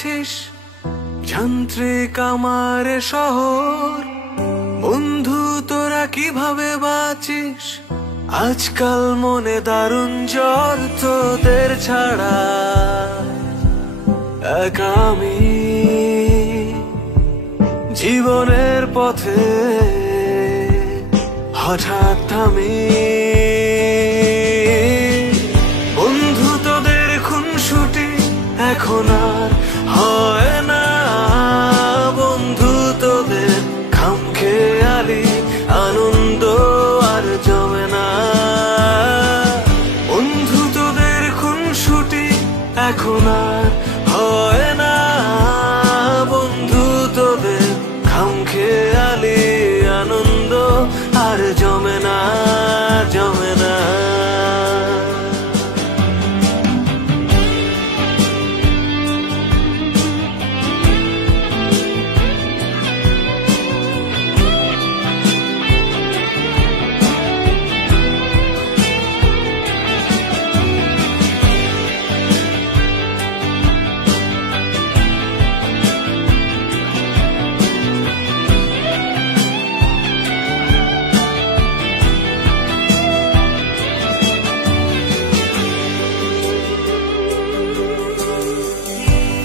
আছিস যান্ত্রিক আমার শহর, বন্ধু তোরা কিভাবে বাঁচিস? আজকাল মনে দারুণ জ্বর, তোদের ছাড়া একা আমি জীবনের পথে হঠাৎ আমি। বন্ধু তোদের খুনসুটি এখন আর হয় না, বন্ধু তোদের খামখেয়ালি আনন্দ আর জমে না। বন্ধু তোদের খুনসুটি এখন আর হয় না, বন্ধু তোদের খামখেয়ালি আনন্দ আর জমে না, জমে না।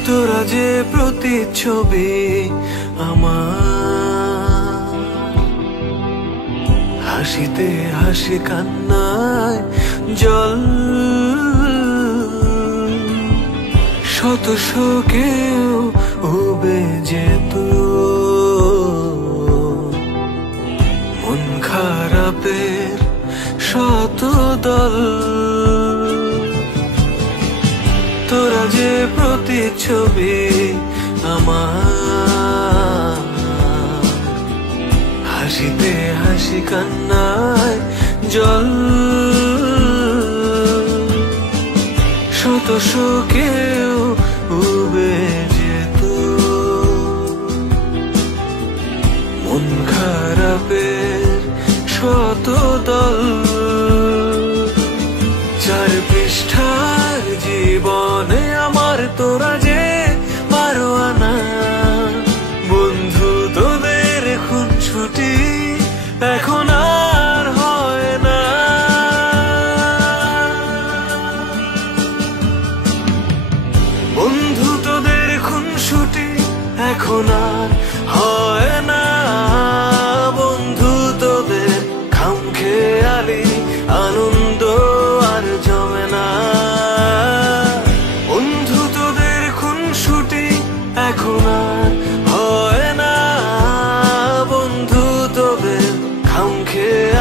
তোরা যে প্রতিচ্ছবি আমার, হাসিতে হাসি কান্নায় জল, শত শোকেও উবে যেত মন খারাপের শত দল। তোরা যে প্রতিচ্ছবি আমার, হাসিতে হাসি কান্নায় জল, শত শোকেও উবে যেত মন খারাপের শত দল। চার পৃষ্ঠার জীবনে আমার তোরা যে পারোয়ানা, বন্ধু তোদের খুনসুটি এখন আর হয় না। বন্ধু তোদের খুনসুটি এখন আর হয় না, বন্ধু তোদের খামখেয়ালি আনন্দ আর জমে না। বন্ধু তোদের খুনসুটি এখন আর হয় না, বন্ধু তোদের খামখেয়ালি